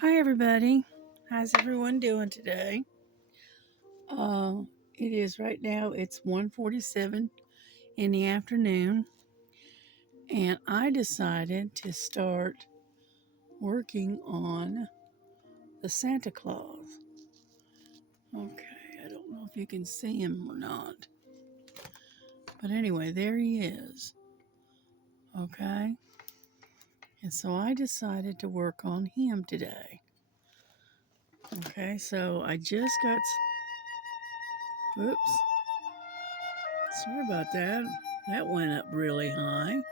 Hi everybody. How's everyone doing today? Uh, it is right now. It's 1:47 in the afternoon, and I decided to start working on the Santa Claus. Okay, I don't know if you can see him or not, but anyway, there he is. Okay, and so I decided to work on him today. Okay, so I just got. Oops. Sorry about that. That went up really high.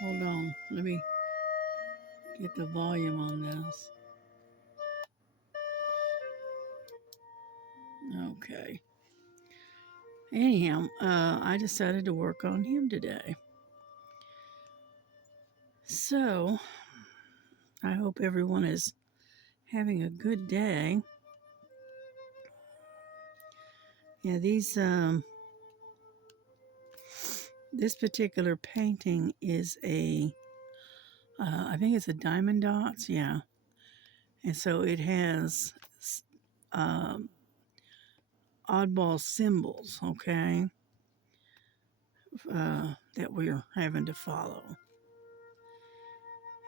Hold on. Let me get the volume on this. Okay. Anyhow, I decided to work on him today. So, I hope everyone is having a good day. Yeah, this particular painting is I think it's a diamond dots, yeah. And so it has um, oddball symbols, okay, that we're having to follow.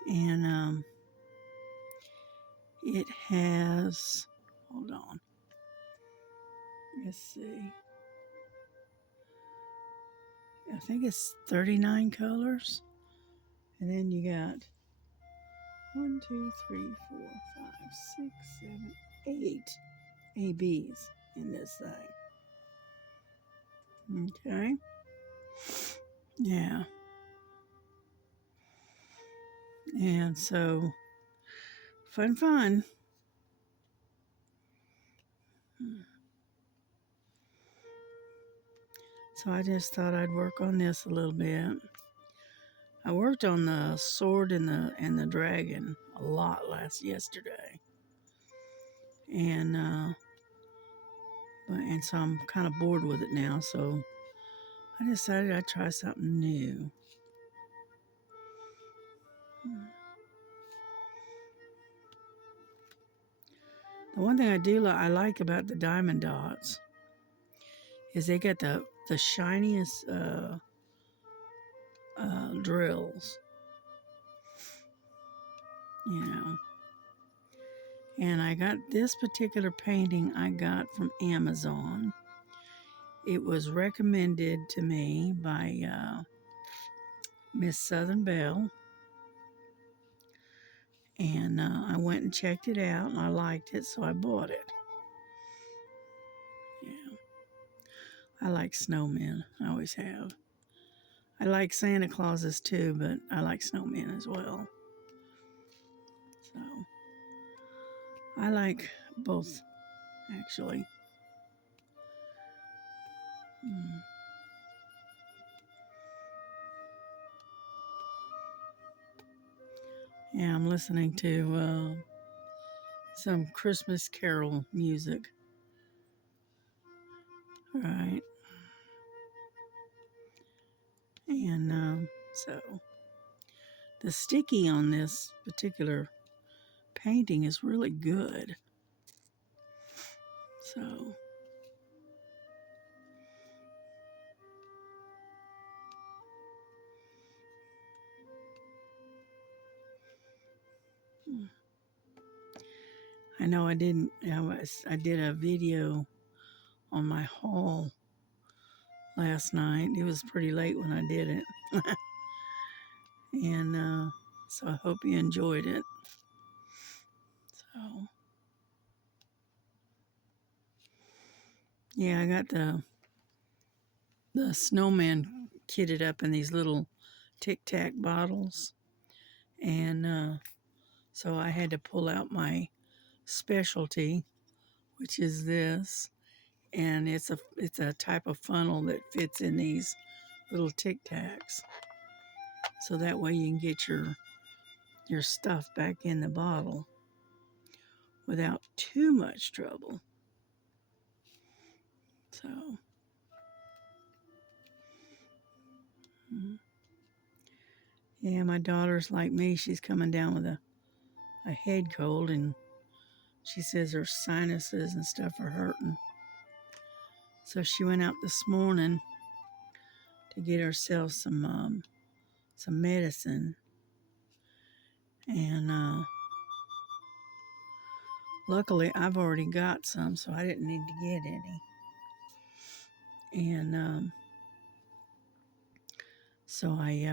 And it has, hold on, let's see, I think it's 39 colors. And then you got 1, 2, 3, 4, 5, 6, 7, 8 ABs in this thing. Okay. Yeah. And so, fun. So I just thought I'd work on this a little bit. I worked on the sword and the dragon a lot yesterday. And so I'm kind of bored with it now, so I decided I'd try something new. The one thing I like about the diamond dots is they got the shiniest drills, you know. And I got this particular painting I got from Amazon. It was recommended to me by Miss Southern Belle, and I went and checked it out, and I liked it, so I bought it. Yeah, I like snowmen. I always have. I like Santa Clauses too, but I like snowmen as well. So I like both, actually. Mm. Yeah, I'm listening to some Christmas carol music. Right. And so the sticky on this particular painting is really good. So I know I didn't. I did a video on my haul last night. It was pretty late when I did it, and so I hope you enjoyed it. So yeah, I got the snowman kitted up in these little Tic Tac bottles, and so I had to pull out my specialty, which is this, and it's a type of funnel that fits in these little Tic Tacs, so that way you can get your stuff back in the bottle without too much trouble. So, yeah, my daughter's like me. She's coming down with a head cold, and she says her sinuses and stuff are hurting. So she went out this morning to get herself some medicine, and luckily I've already got some, so I didn't need to get any. And so I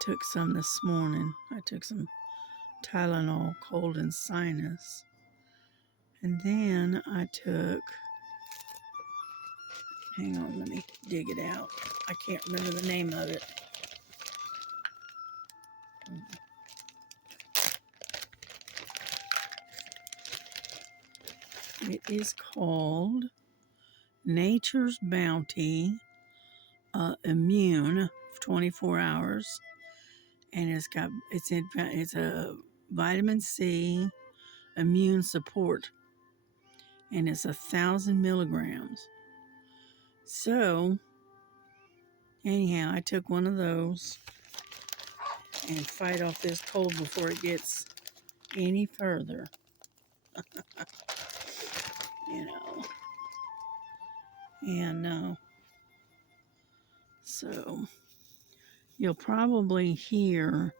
took some this morning. I took some Tylenol, cold and sinus, and then I took. Hang on, let me dig it out. I can't remember the name of it. It is called Nature's Bounty Immune 24 hours, and it's a vitamin C immune support, and it's 1,000 milligrams. So anyhow, I took one of those and fight off this cold before it gets any further. And so you'll probably hear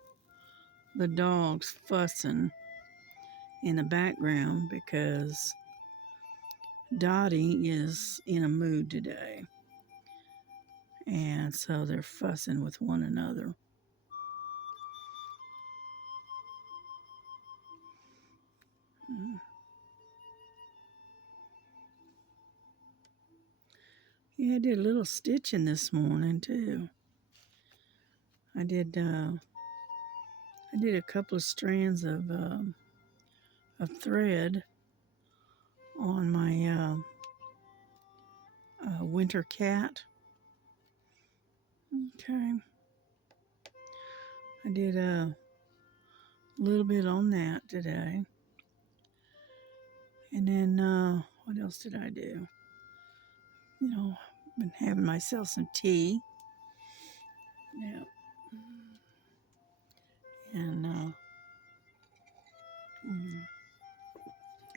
the dogs fussing in the background because Dottie is in a mood today, and so they're fussing with one another. Yeah, I did a little stitching this morning too. I did a couple of strands of thread on my winter cat. Okay, I did a little bit on that today, and then what else did I do? Been having myself some tea. Yeah, and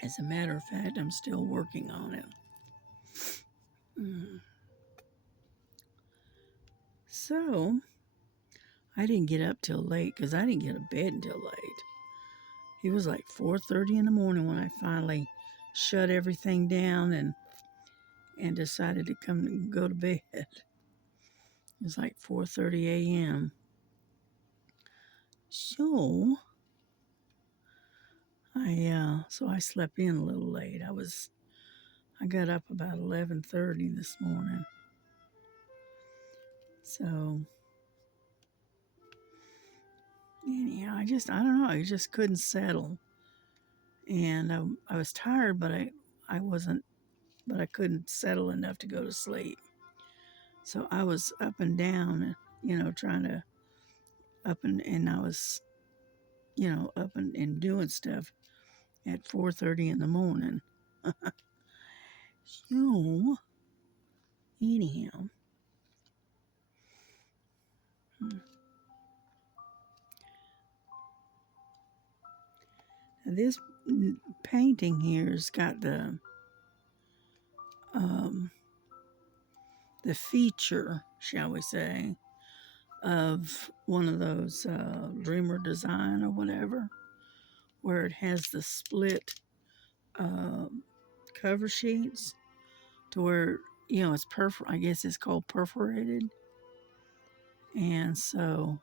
as a matter of fact, I'm still working on it. So, I didn't get up till late because I didn't get to bed until late. It was like 4:30 in the morning when I finally shut everything down and decided to come and go to bed. It was like 4:30 a.m. So, I slept in a little late. I got up about 11:30 this morning. So, anyhow, I don't know. I just couldn't settle, and I was tired, but I wasn't, but I couldn't settle enough to go to sleep. So I was up and down, trying to and I was, up and doing stuff at 4:30 in the morning. So, anyhow, this painting here's got um, the feature, shall we say, of one of those Dreamer Design or whatever, where it has the split uh, cover sheets to where it's I guess it's called perforated, and so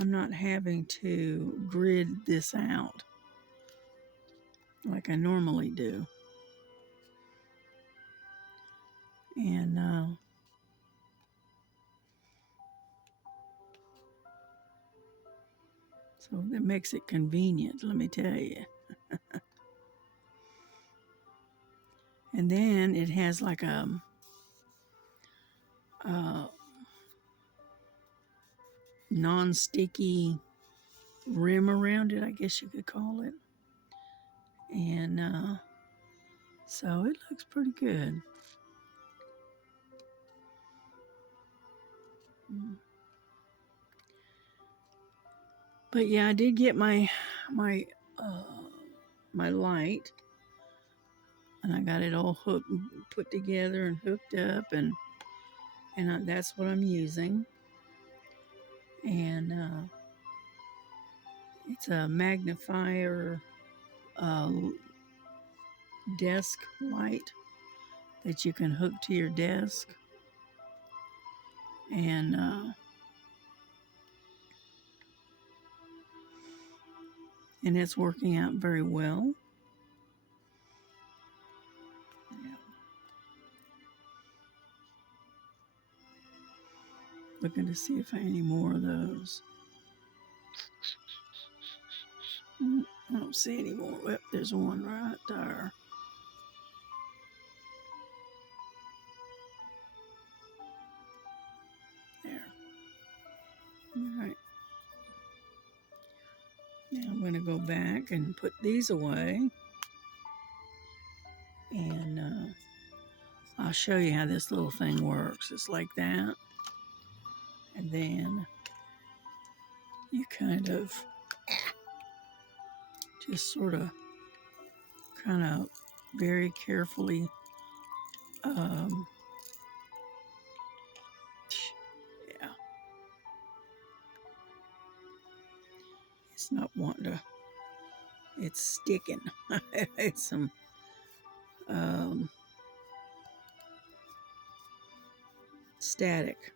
I'm not having to grid this out like I normally do. And so that makes it convenient, let me tell you. And then it has like a non-sticky rim around it, I guess you could call it. And so it looks pretty good. But yeah, I did get my uh, my light, and I got it all hooked, put together, and hooked up, and that's what I'm using. And it's a magnifier uh, desk light that you can hook to your desk, and it's working out very well. Yeah. Looking to see if I have any more of those. I don't see any more. Well, there's one right there. There. All right. Now I'm going to go back and put these away. And I'll show you how this little thing works. It's like that. And then you kind of just sort of kind of very carefully yeah, it's not wanting to, it's sticking. It's some um, static,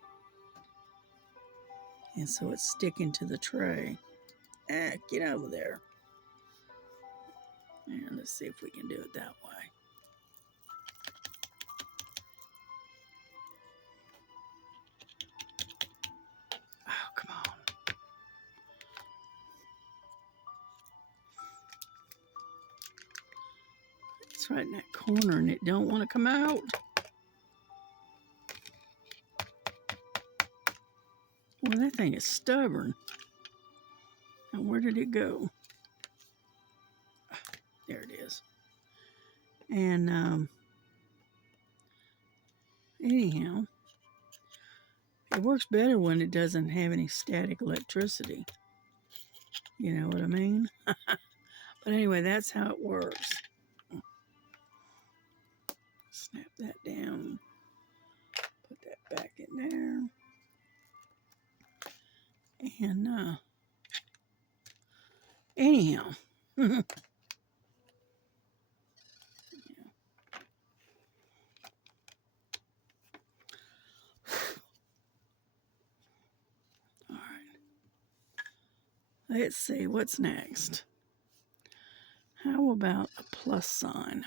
and so it's sticking to the tray. Get over there. And let's see if we can do it that way. Oh, come on. It's right in that corner and it don't want to come out. Well, that thing is stubborn. Now, where did it go? There it is. And anyhow, it works better when it doesn't have any static electricity. You know what I mean? But anyway, that's how it works. Snap that down. Put that back in there. And anyhow. All right. Let's see what's next. How about a plus sign?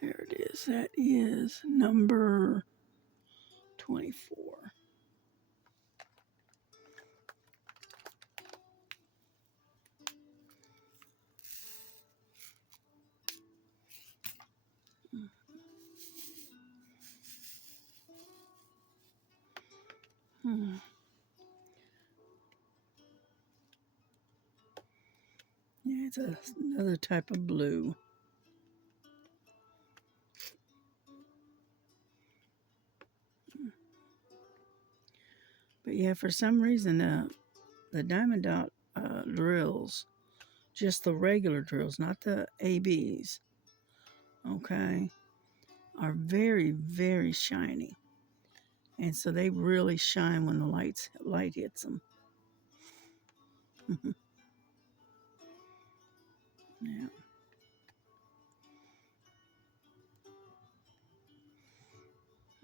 There it is. That is number 24. Hmm. Yeah, it's another type of blue. But yeah, for some reason, the diamond dot drills, just the regular drills, not the ABs, okay, are very, very shiny. And so they really shine when the light hits them. Yeah.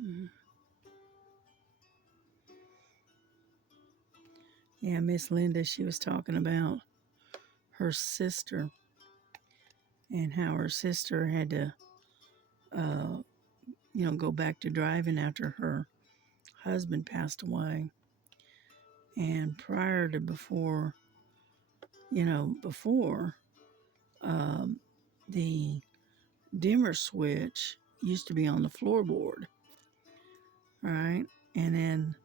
Mhm. Yeah, Miss Linda, she was talking about her sister and how her sister had to, uh, go back to driving after her husband passed away. And prior to before, um, the dimmer switch used to be on the floorboard, right? And then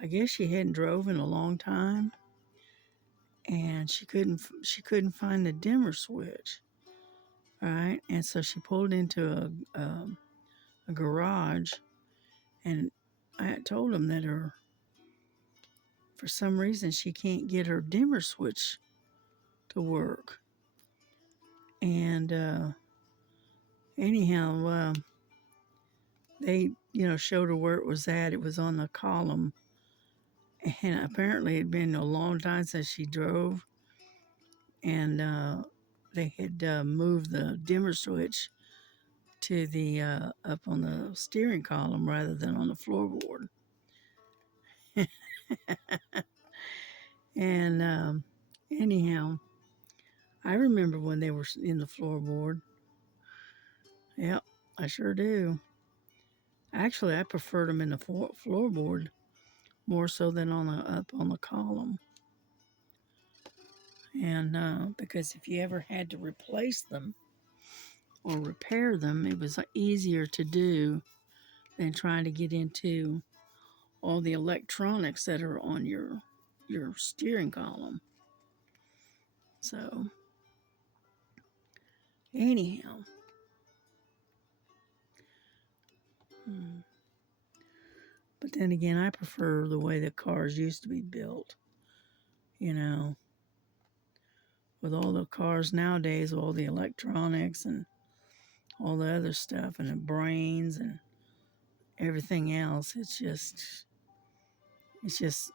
I guess she hadn't drove in a long time, and she couldn't find the dimmer switch, right? And so she pulled into a garage, and I had told them that for some reason she can't get her dimmer switch to work. And anyhow, they showed her where it was at. It was on the column, and apparently it had been a long time since she drove, and they had moved the dimmer switch to the up on the steering column rather than on the floorboard. And anyhow, I remember when they were in the floorboard. Yep, I sure do. Actually, I preferred them in the floorboard more so than up on the column. And because if you ever had to replace them or repair them, it was easier to do than trying to get into all the electronics that are on your steering column. So anyhow, but then again, I prefer the way the cars used to be built. With all the cars nowadays, all the electronics and all the other stuff and the brains and everything else, it's just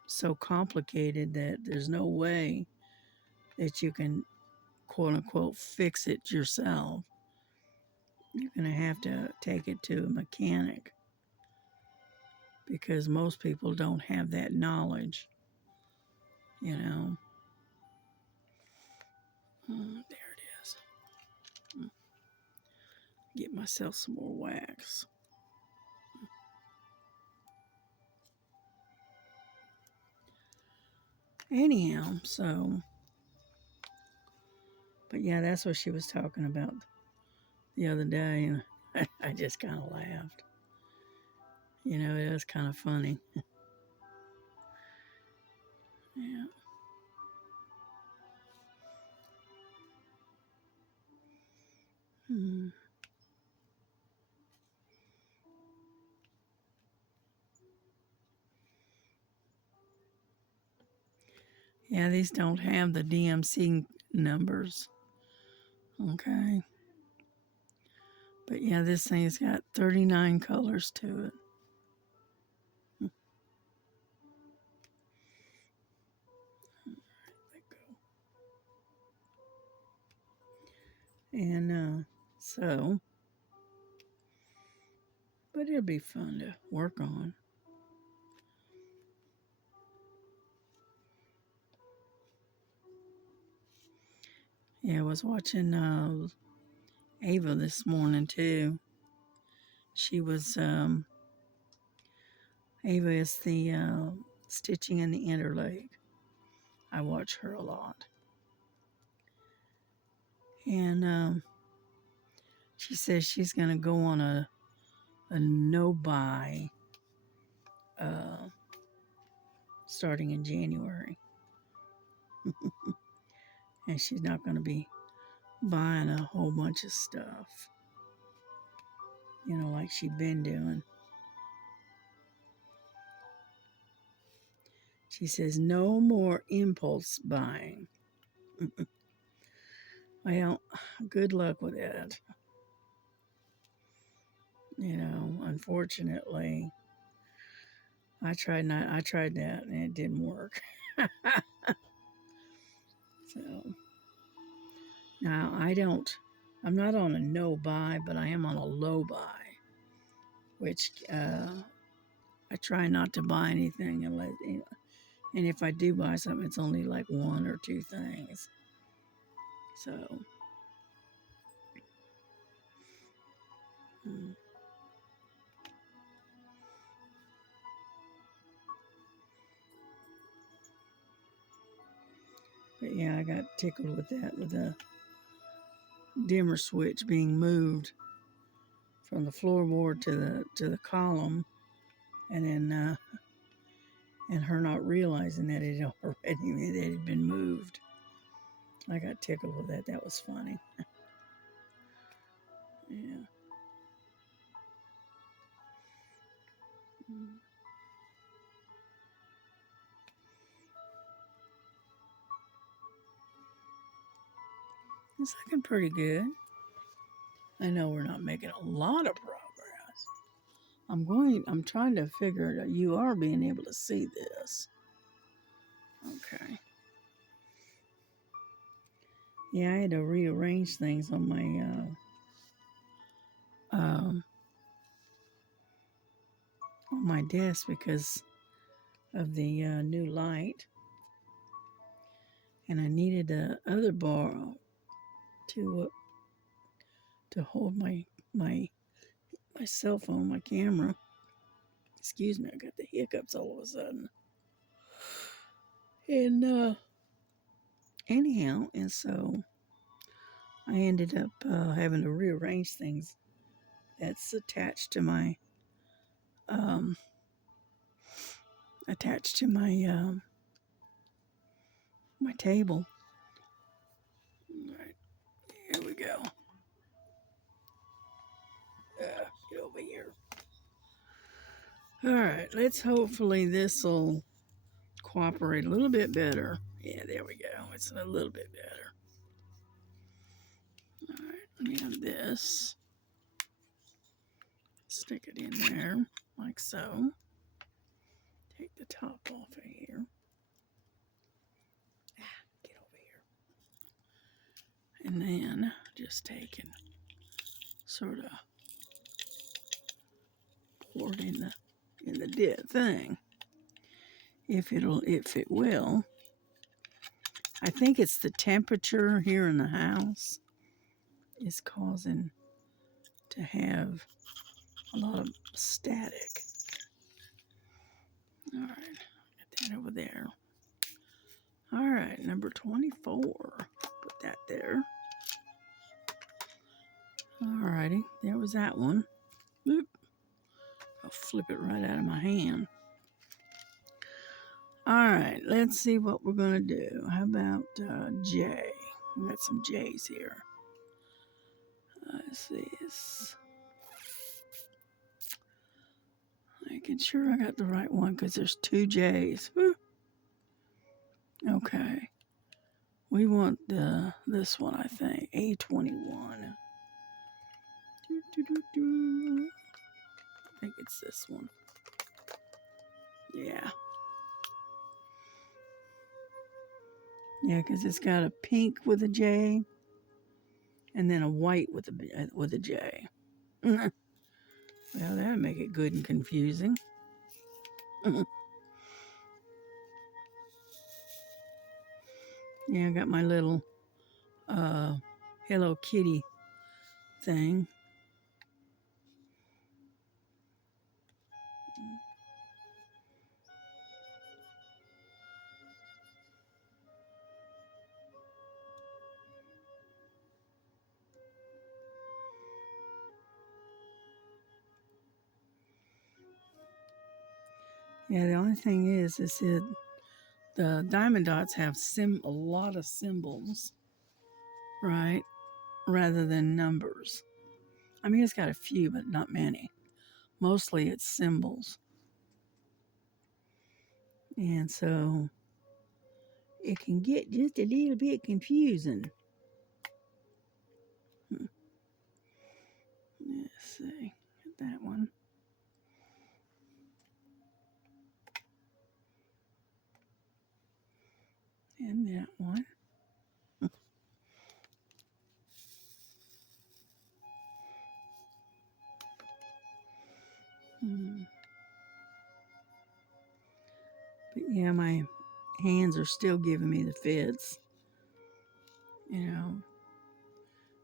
so complicated that there's no way that you can quote unquote fix it yourself. You're going to have to take it to a mechanic because most people don't have that knowledge, you know. There it is. Get myself some more wax. Anyhow, but yeah, that's what she was talking about the other day, and I just kind of laughed. It was kind of funny. Yeah. Hmm. Yeah, these don't have the DMC numbers. Okay. But yeah, this thing's got 39 colors to it. And so, but it'll be fun to work on. Yeah, I was watching Ava this morning too. She was, Ava is the stitching in the interleg. I watch her a lot. And she says she's going to go on a no-buy starting in January. And she's not going to be buying a whole bunch of stuff, like she'd been doing. She says no more impulse buying. Well, good luck with that. Unfortunately, I tried that and it didn't work. So now I'm not on a no buy, but I am on a low buy, which I try not to buy anything unless, and if I do buy something, it's only like one or two things. So, but yeah, I got tickled with that, with the dimmer switch being moved from the floorboard to the column, and then and her not realizing that it had been moved. I got tickled with that. That was funny. Yeah. It's looking pretty good. I know we're not making a lot of progress. I'm trying to figure that you are being able to see this. Okay. Yeah, I had to rearrange things on my desk because of the new light, and I needed a other bar to hold my my cell phone, my camera. Excuse me, I got the hiccups all of a sudden. And anyhow, and so I ended up having to rearrange things. That's um, attached to my table. All right, here we go. Get over here. All right, let's hopefully this will cooperate a little bit better. Yeah, there we go. It's a little bit better. All right, let me have this. Stick it in there like so. Take the top off of here. Get over here. And then just take and sort of pour it in the dead thing. If it will. I think it's the temperature here in the house is causing to have a lot of static. All right, get that over there. All right, number 24. Put that there. All righty, there was that one. Oop. I'll flip it right out of my hand. All right, let's see what we're going to do. How about J? We got some J's here. Let's see. Making sure I got the right one because there's two J's. Woo. Okay. We want this one, I think. A21. I think it's this one. Yeah. Yeah, because it's got a pink with a J and then a white with a J. Well, that would make it good and confusing. Yeah, I got my little Hello Kitty thing. Yeah, the only thing is it the diamond dots have a lot of symbols, right? Rather than numbers. I mean, it's got a few, but not many. Mostly it's symbols. And so it can get just a little bit confusing. Let's see. Get that one. And that one. But yeah, my hands are still giving me the fits. You know,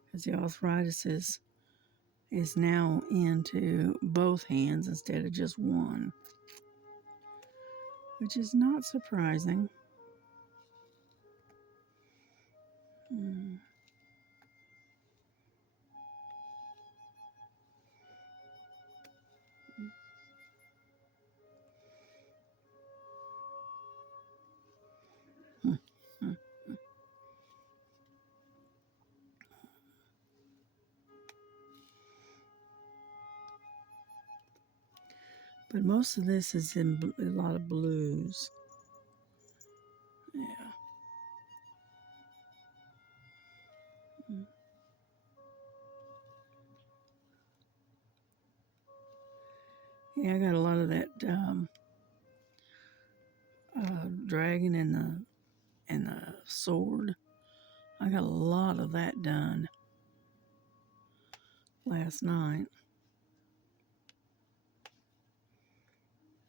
because the arthritis is now into both hands instead of just one, which is not surprising. Mm. But most of this is in a lot of blues. Yeah. Yeah, I got a lot of that dragon and the sword. I got a lot of that done last night.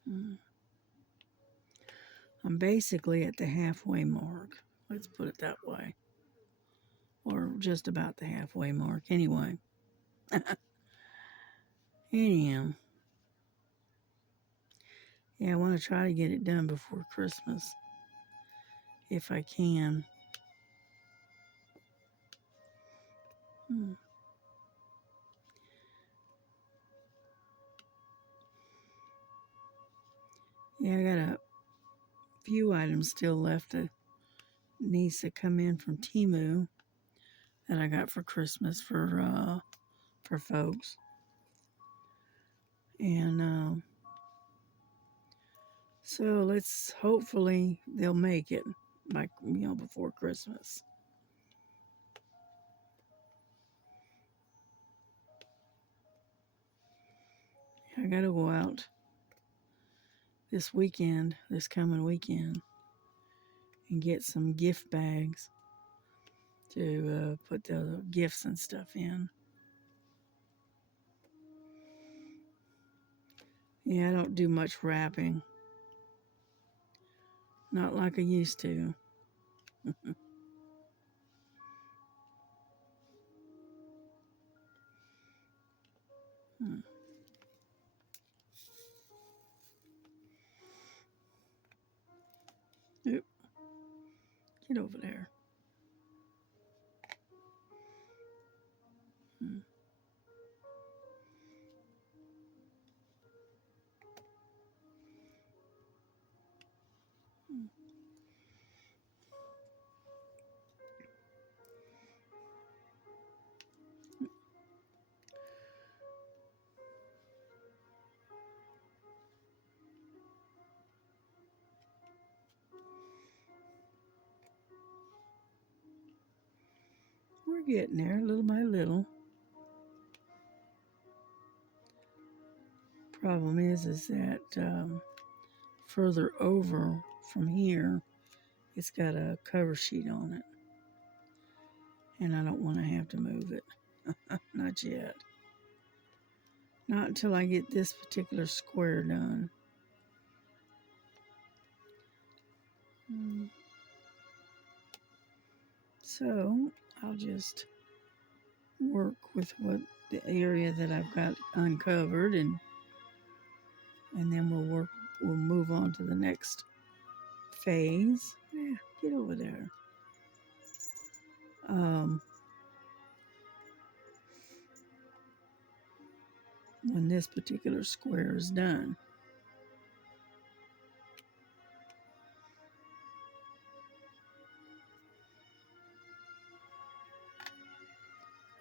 I'm basically at the halfway mark. Let's put it that way. Or just about the halfway mark. Anyway. Anyhow. Yeah, I want to try to get it done before Christmas. If I can. Yeah, I got a few items still left that needs to come in from Temu that I got for Christmas for folks. And so let's hopefully they'll make it by before Christmas. I gotta go out this coming weekend, and get some gift bags to put the gifts and stuff in. Yeah, I don't do much wrapping. Not like I used to. Oop, get over there. We're getting there little by little. Problem is that further over from here, it's got a cover sheet on it. And I don't want to have to move it. Not yet. Not until I get this particular square done. So I'll just work with what the area that I've got uncovered, and then we'll move on to the next phase. Yeah, get over there. When this particular square is done.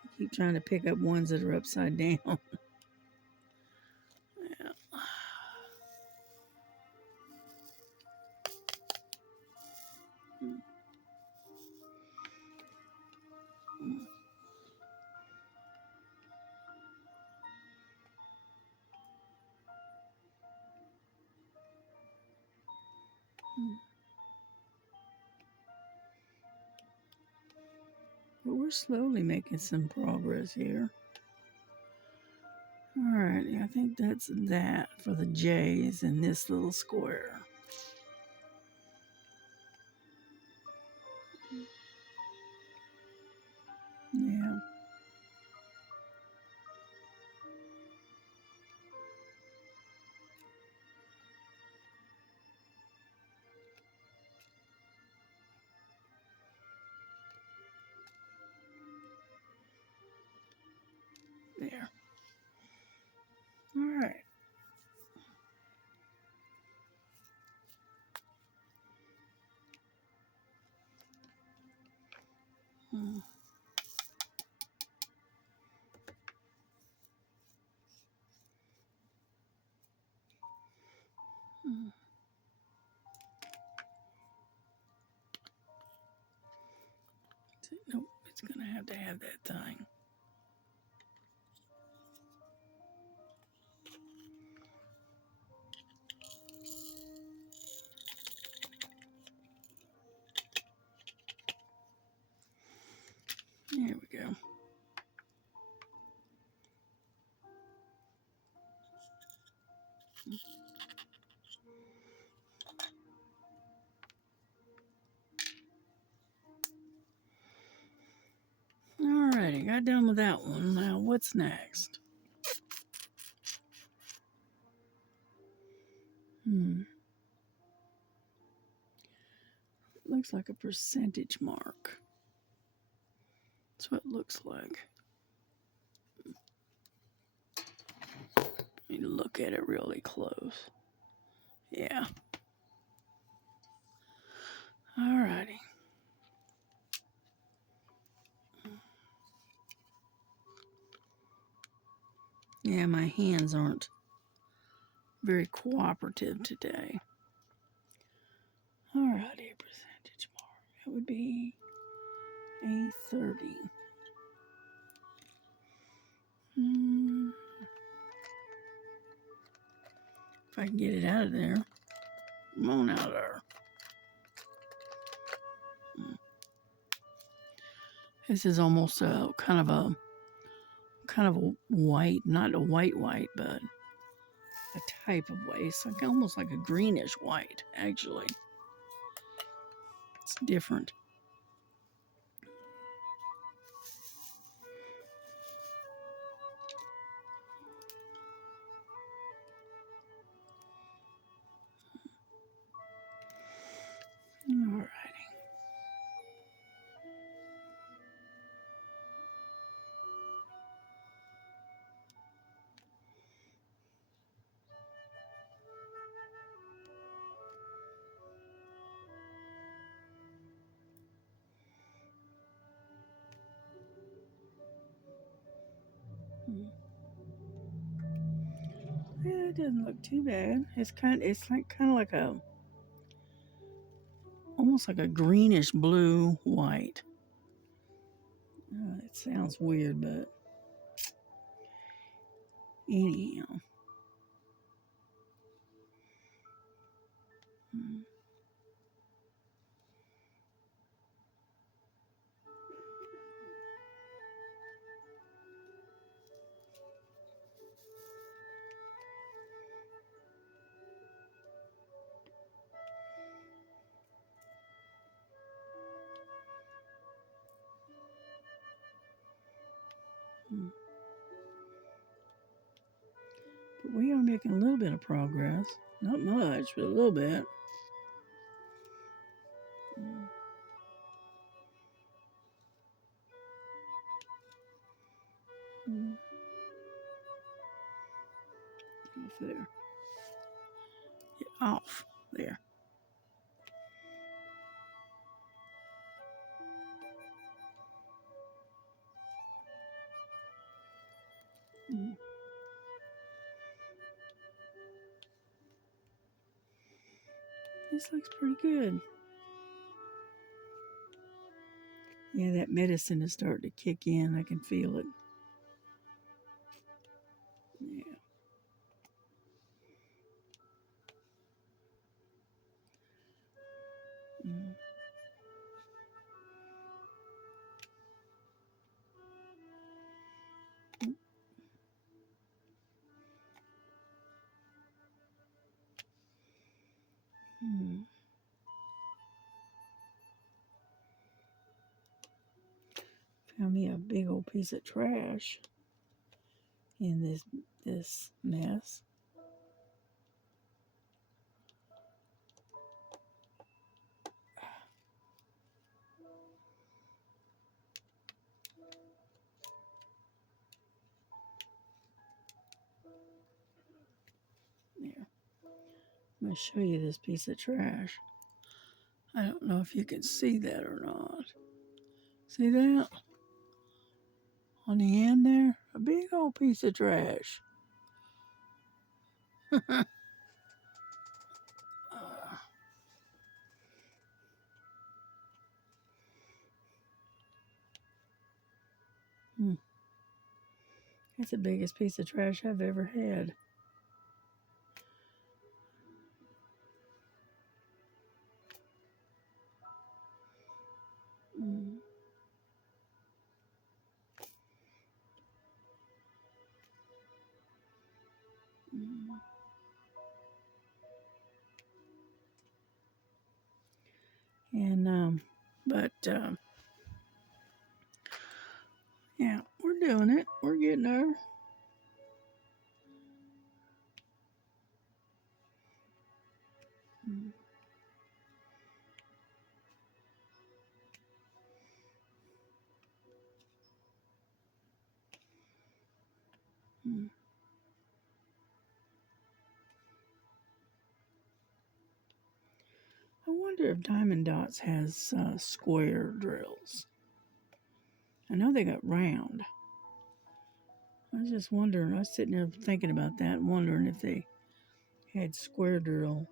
I keep trying to pick up ones that are upside down. Yeah. But we're slowly making some progress here. All right, I think that's that for the J's in this little square. Yeah. There. All right. Nope, it's gonna have to have that thing. got done with that one. Now, what's next? Looks like a percentage mark. That's what it looks like. Let me look at it really close. Yeah. Alrighty. Yeah, my hands aren't very cooperative today. Alrighty, a percentage mark. That would be a 30. If I can get it out of there. Come on out of there. This is almost a kind of a white, not a white, but a type of white. It's like almost like a greenish white, actually. It's different. Alrighty. Yeah, it doesn't look too bad. It's kind of like a almost like a greenish blue white. It sounds weird, but anyhow. But we are making a little bit of progress. Not much, but a little bit. Off there. Get off there. This looks pretty good. Yeah, that medicine is starting to kick in. I can feel it. Yeah. Found me a big old piece of trash in this mess. There. I'm going to show you this piece of trash. I don't know if you can see that or not. See that? On the end there? A big old piece of trash. That's the biggest piece of trash I've ever had. And but Yeah, we're doing it. We're getting there. Mm, mm. I wonder if Diamond Dots has square drills. I know they got round. I was just wondering. I was sitting there thinking about that, wondering if they had square drill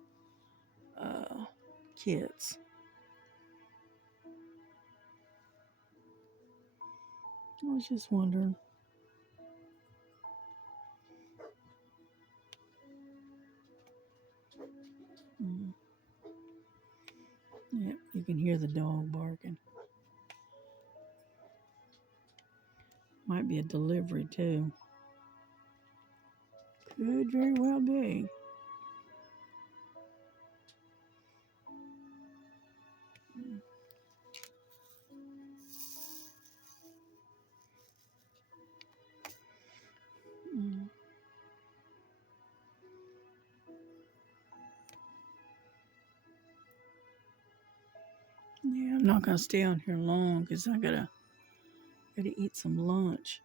uh, kits. I was just wondering. Mm. Yep, you can hear the dog barking. Might be a delivery too. Could very well be. Mm. Yeah, I'm not gonna stay on here long because I gotta eat some lunch.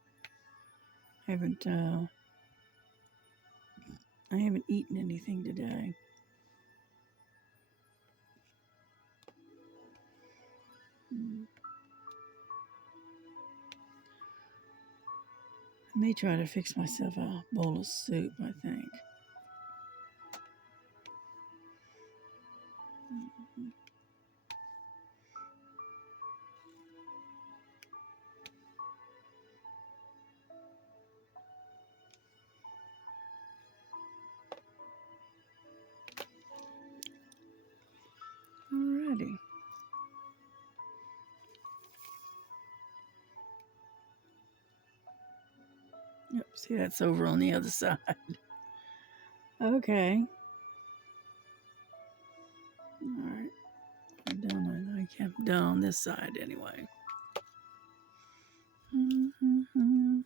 Haven't I haven't eaten anything today. Mm. I may try to fix myself a bowl of soup. I think. Mm. Alrighty. Yep. See, that's over on the other side. Okay. All right. I'm done. I think I'm done on this side anyway. Mm-hmm.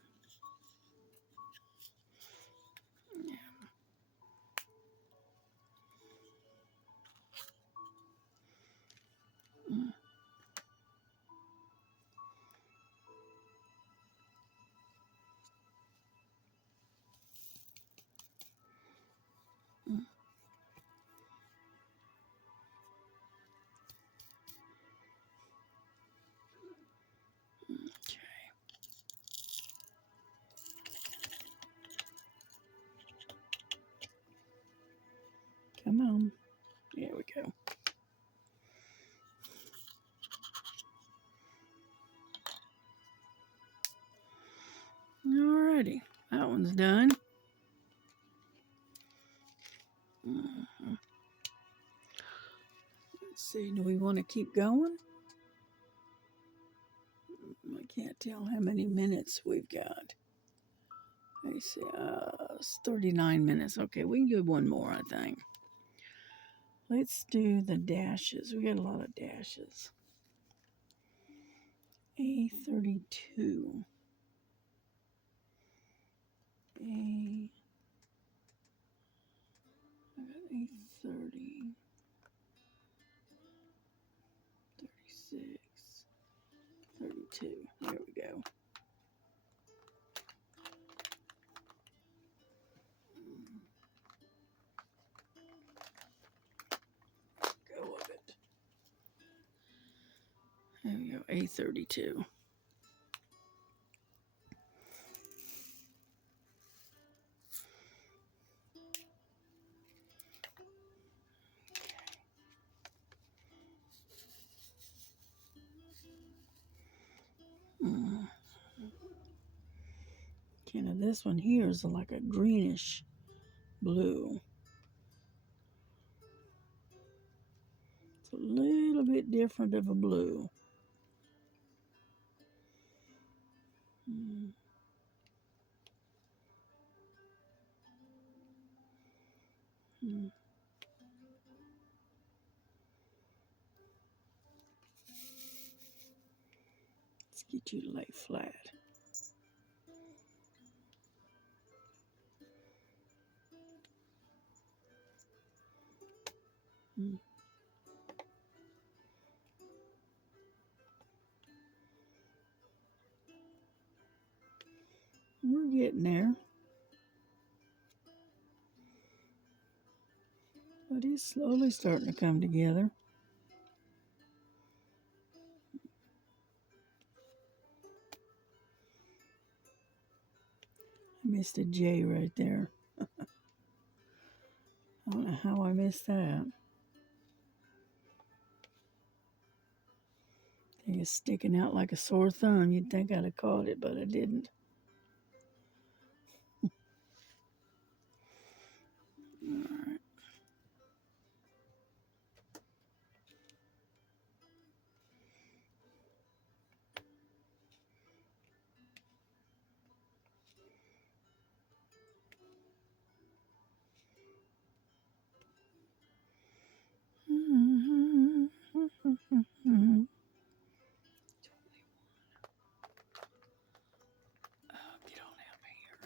Come on. There we go. Alrighty. That one's done. Mhm. Let's see. Do we want to keep going? I can't tell how many minutes we've got. I see. It's 39 minutes. Okay, we can do one more, I think. Let's do the dashes. We got a lot of dashes. A32. I got A30. 36. 32. There we go. Go of it. There we go. A32. Mm. Okay, now this one here is like a greenish blue. It's a little bit different of a blue. Mm. Mm. Let's get you to lay flat. We're getting there. But it's slowly starting to come together. I missed a J right there. I don't know how I missed that. It's sticking out like a sore thumb. You'd think I'd have caught it, but I didn't. All right. Get on out here.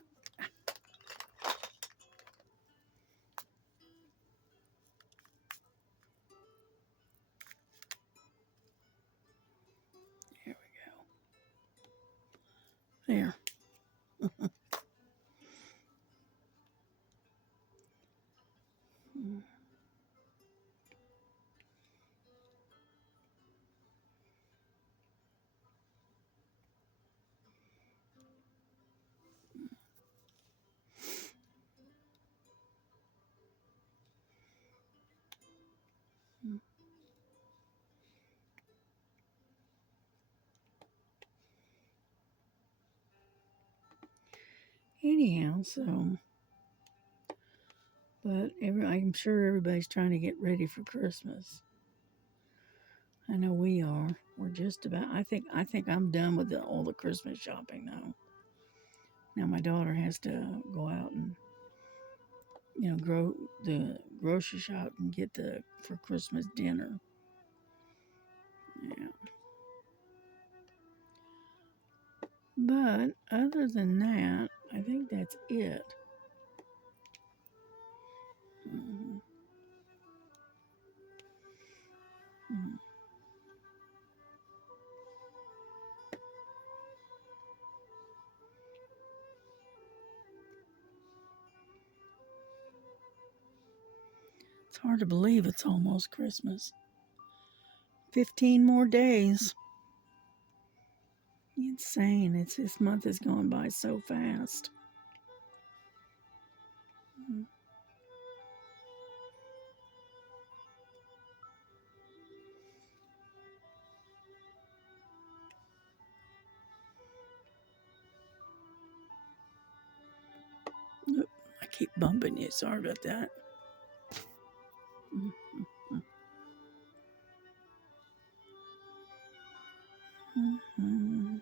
Here we go. There. Anyhow, but I'm sure everybody's trying to get ready for Christmas. I know we are. We're just about. I think I'm done with all the Christmas shopping now. Now my daughter has to go out and grow the grocery shop and get the for Christmas dinner. Yeah. But other than that, I think that's it. Mhm. Mhm. It's hard to believe it's almost Christmas. 15 more days. Insane. It's this month is going by so fast. Mhm. Oop, I keep bumping you. Sorry about that. Mhm.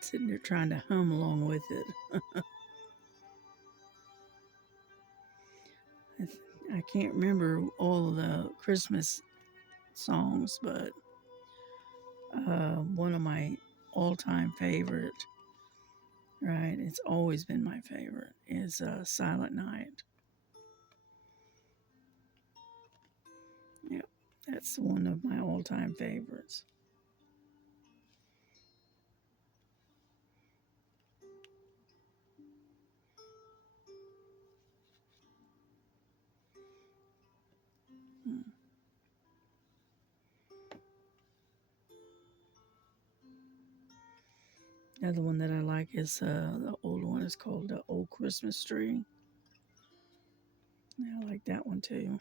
Sitting there trying to hum along with it. I can't remember all of the Christmas songs, but one of my all-time favorite, right? It's always been my favorite. Is "Silent Night." Yep, that's one of my all-time favorites. Hmm. Another one that I like is the old one is called "The Old Christmas Tree." Yeah, I like that one too.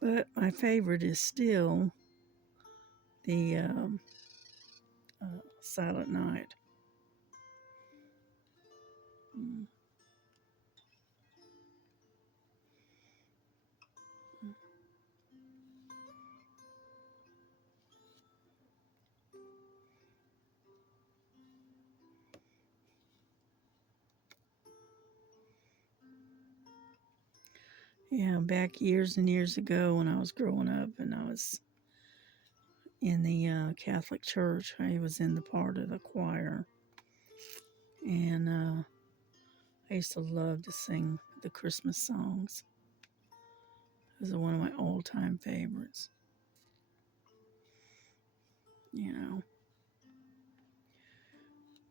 But my favorite is still the Silent Night. Mm. Yeah, back years and years ago when I was growing up and I was in the Catholic Church, I was in the part of the choir. And I used to love to sing the Christmas songs. Those are one of my all-time favorites. You know.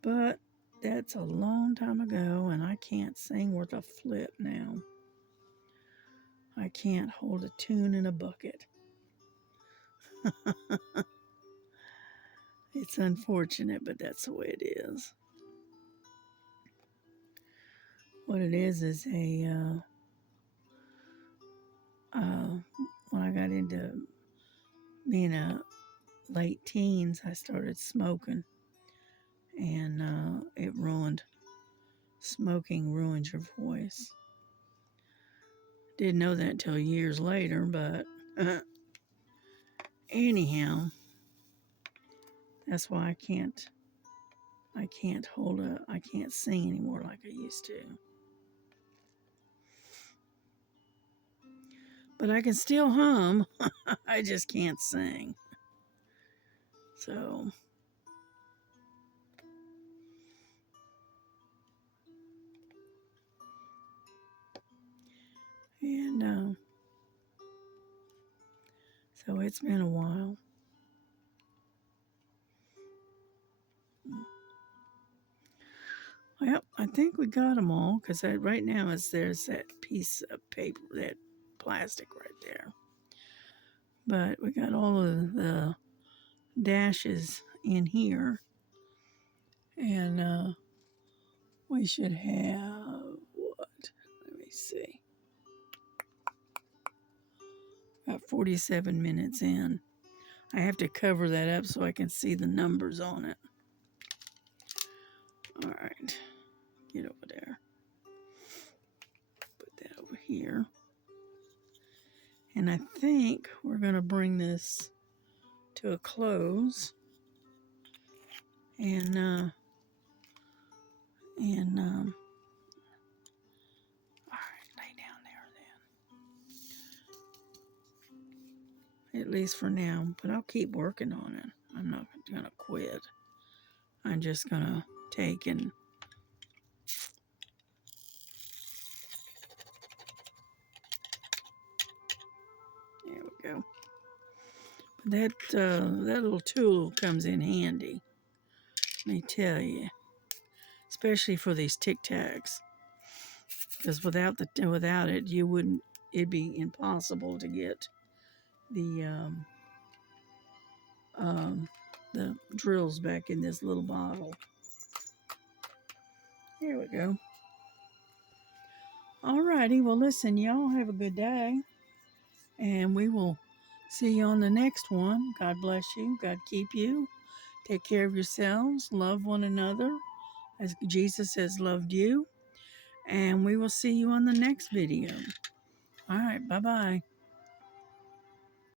But that's a long time ago, and I can't sing worth a flip now. I can't hold a tune in a bucket. It's unfortunate, but that's the way it is. What it is when I got into being a late teens, I started smoking, and smoking ruins your voice. Didn't know that until years later, but anyhow, that's why I can't sing anymore like I used to. But I can still hum. I just can't sing. So, and so it's been a while. Well, I think we got them all because right now there's that piece of paper, that plastic right there. But we got all of the dashes in here, and we should have what? Let me see. About 47 minutes in. I have to cover that up so I can see the numbers on it. All right, get over there. Put that over here. And I think we're going to bring this to a close. And all right, lay down there then. At least for now, but I'll keep working on it. I'm not going to quit. I'm just going to take and there we go. But that little tool comes in handy. Let me tell you, especially for these Tic Tacs, because without it, you wouldn't. It'd be impossible to get the drills back in this little bottle. Here we go. Alrighty, well listen, y'all have a good day, and we will see you on the next one. God bless you. God keep you. Take care of yourselves. Love one another as Jesus has loved you. And we will see you on the next video. All right, bye-bye.